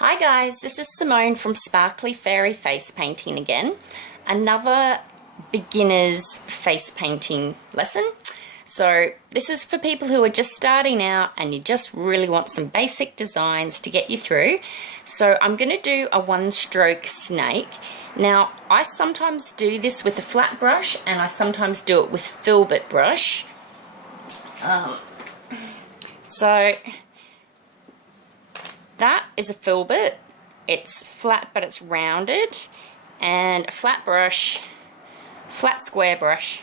Hi guys, this is Simone from Sparkly Fairy Face Painting again. Another beginner's face painting lesson. So this is for people who are just starting out and you just really want some basic designs to get you through. So I'm going to do a one-stroke snake. Now I sometimes do this with a flat brush and I sometimes do it with filbert brush. So that is a filbert. It's flat but it's rounded, and a flat brush, flat square brush,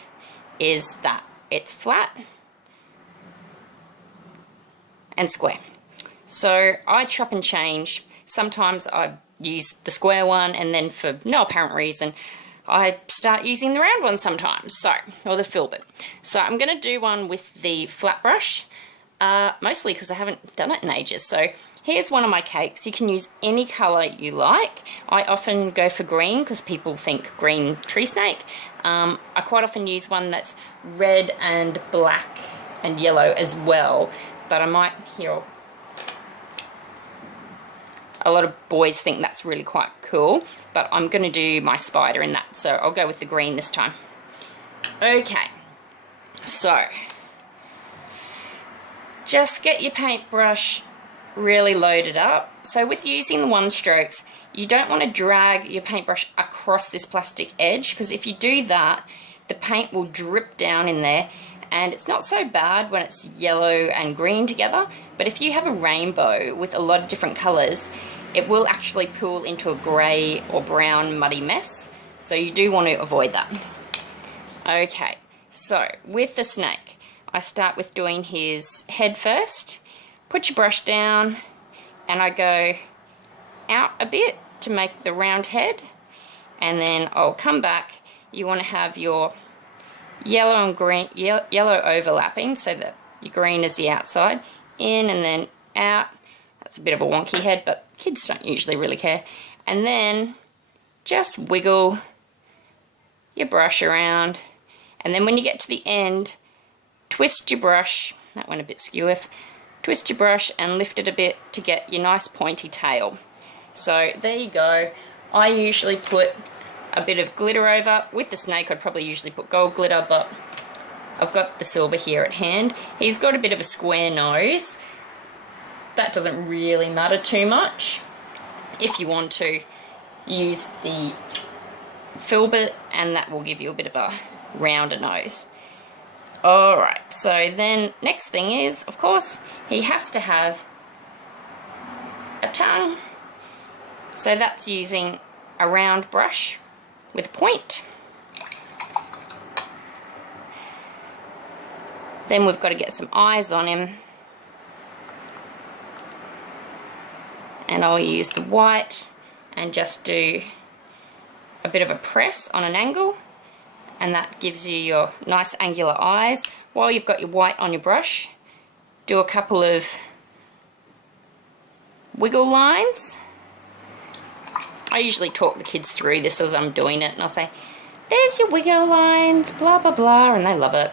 is that. It's flat and square. So I chop and change. Sometimes I use the square one, and then for no apparent reason I start using the round one sometimes, or the filbert. So I'm going to do one with the flat brush, mostly because I haven't done it in ages. So here's one of my cakes. You can use any colour you like. I often go for green because people think green tree snake. I quite often use one that's red and black and yellow as well, but I might hear a lot of boys think that's really quite cool, but I'm going to do my spider in that, so I'll go with the green this time. Okay, so just get your paintbrush really loaded up. So with using the one strokes, you don't want to drag your paintbrush across this plastic edge, because if you do that, the paint will drip down in there, and it's not so bad when it's yellow and green together, but if you have a rainbow with a lot of different colours, it will actually pool into a grey or brown muddy mess, so you do want to avoid that. Okay, so with the snake, I start with doing his head first. Put your brush down, and I go out a bit to make the round head, and then I'll come back. You want to have your yellow and green, yellow overlapping, so that your green is the outside, in and then out. That's a bit of a wonky head, but kids don't usually really care. And then just wiggle your brush around, and then when you get to the end, twist your brush. That went a bit skew-if. Twist your brush and lift it a bit to get your nice pointy tail. So there you go. I usually put a bit of glitter over. With the snake I'd probably usually put gold glitter, but I've got the silver here at hand. He's got a bit of a square nose. That doesn't really matter too much. If you want to use the filbert, and that will give you a bit of a rounder nose. Alright, so then next thing is, of course, he has to have a tongue. So that's using a round brush with a point. Then we've got to get some eyes on him. And I'll use the white and just do a bit of a press on an angle, and that gives you your nice angular eyes. While you've got your white on your brush, do a couple of wiggle lines. I usually talk the kids through this as I'm doing it, and I'll say, there's your wiggle lines, blah blah blah, and they love it.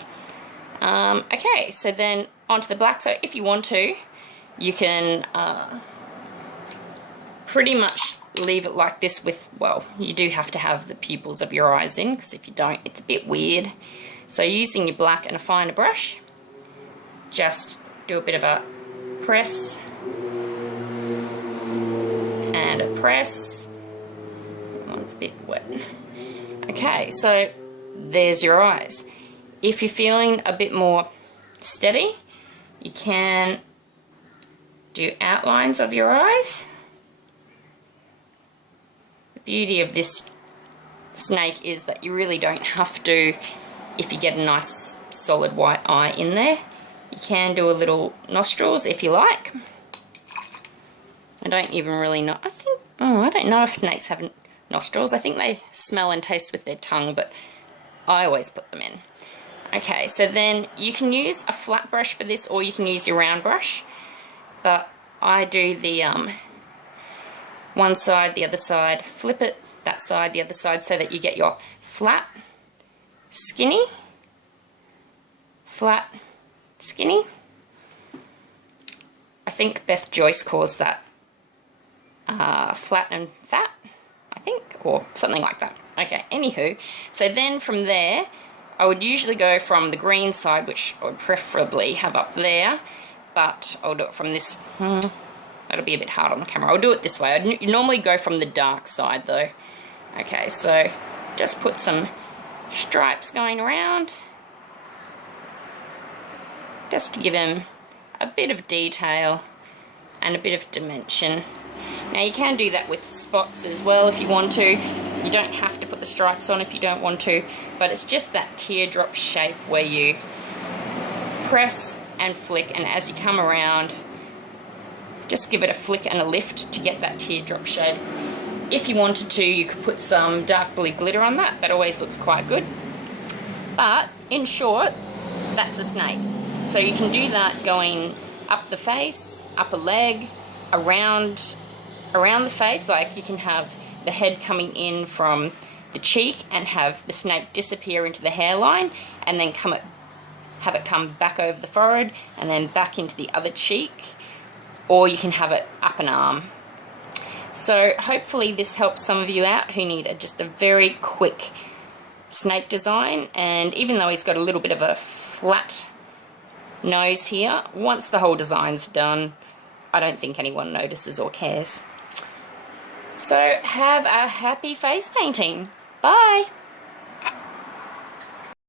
Okay, so then onto the black. So if you want to, you can pretty much leave it like this with, well, you do have to have the pupils of your eyes in, because if you don't, it's a bit weird. So using your black and a finer brush, just do a bit of a press and a press. One's a bit wet. Okay, so there's your eyes. If you're feeling a bit more steady, you can do outlines of your eyes. The beauty of this snake is that you really don't have to, if you get a nice solid white eye in there. You can do a little nostrils if you like. I don't even really know, I don't know if snakes have nostrils. I think they smell and taste with their tongue, but I always put them in. Okay, so then you can use a flat brush for this, or you can use your round brush, but I do the one side, the other side, flip it, that side, the other side, so that you get your flat, skinny, flat, skinny. I think Beth Joyce calls that Flat and Fat, I think, or something like that. Okay, anywho, so then from there, I would usually go from the green side, which I would preferably have up there, but I'll do it from this, that'll be a bit hard on the camera. I'll do it this way. I'd normally go from the dark side though. Okay, so just put some stripes going around, just to give him a bit of detail and a bit of dimension. Now you can do that with spots as well if you want to. You don't have to put the stripes on if you don't want to, but it's just that teardrop shape where you press and flick, and as you come around, just give it a flick and a lift to get that teardrop shape. If you wanted to, you could put some dark blue glitter on that. That always looks quite good. But in short, that's a snake. So you can do that going up the face, up a leg, around the face. Like you can have the head coming in from the cheek and have the snake disappear into the hairline, and then have it come back over the forehead and then back into the other cheek, or you can have it up an arm. So hopefully this helps some of you out who need just a very quick snake design. And even though he's got a little bit of a flat nose here, once the whole design's done, I don't think anyone notices or cares. So have a happy face painting. Bye!